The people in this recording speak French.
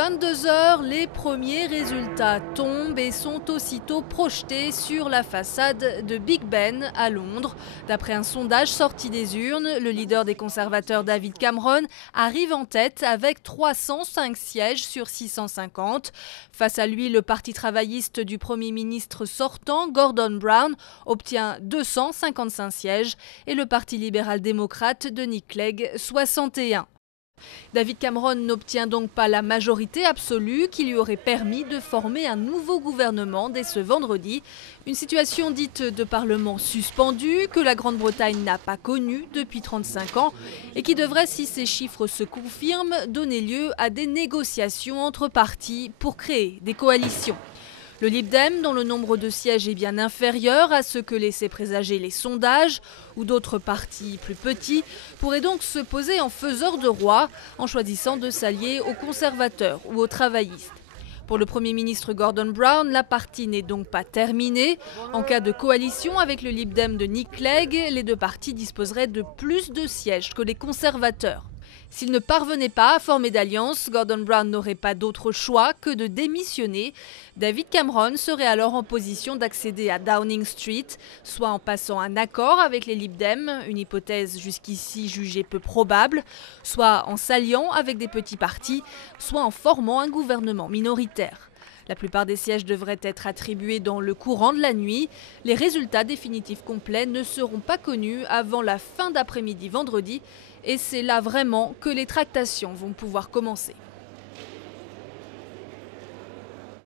22h, les premiers résultats tombent et sont aussitôt projetés sur la façade de Big Ben à Londres. D'après un sondage sorti des urnes, le leader des conservateurs David Cameron arrive en tête avec 305 sièges sur 650. Face à lui, le parti travailliste du Premier ministre sortant, Gordon Brown, obtient 255 sièges et le parti libéral-démocrate de Nick Clegg 61. David Cameron n'obtient donc pas la majorité absolue qui lui aurait permis de former un nouveau gouvernement dès ce vendredi. Une situation dite de parlement suspendu que la Grande-Bretagne n'a pas connue depuis 35 ans et qui devrait, si ces chiffres se confirment, donner lieu à des négociations entre partis pour créer des coalitions. Le Lib Dem, dont le nombre de sièges est bien inférieur à ce que laissaient présager les sondages, ou d'autres partis plus petits, pourrait donc se poser en faiseur de roi en choisissant de s'allier aux conservateurs ou aux travaillistes. Pour le Premier ministre Gordon Brown, la partie n'est donc pas terminée. En cas de coalition avec le Lib Dem de Nick Clegg, les deux partis disposeraient de plus de sièges que les conservateurs. S'il ne parvenait pas à former d'alliance, Gordon Brown n'aurait pas d'autre choix que de démissionner. David Cameron serait alors en position d'accéder à Downing Street, soit en passant un accord avec les Lib Dem, une hypothèse jusqu'ici jugée peu probable, soit en s'alliant avec des petits partis, soit en formant un gouvernement minoritaire. La plupart des sièges devraient être attribués dans le courant de la nuit. Les résultats définitifs complets ne seront pas connus avant la fin d'après-midi vendredi. Et c'est là vraiment que les tractations vont pouvoir commencer.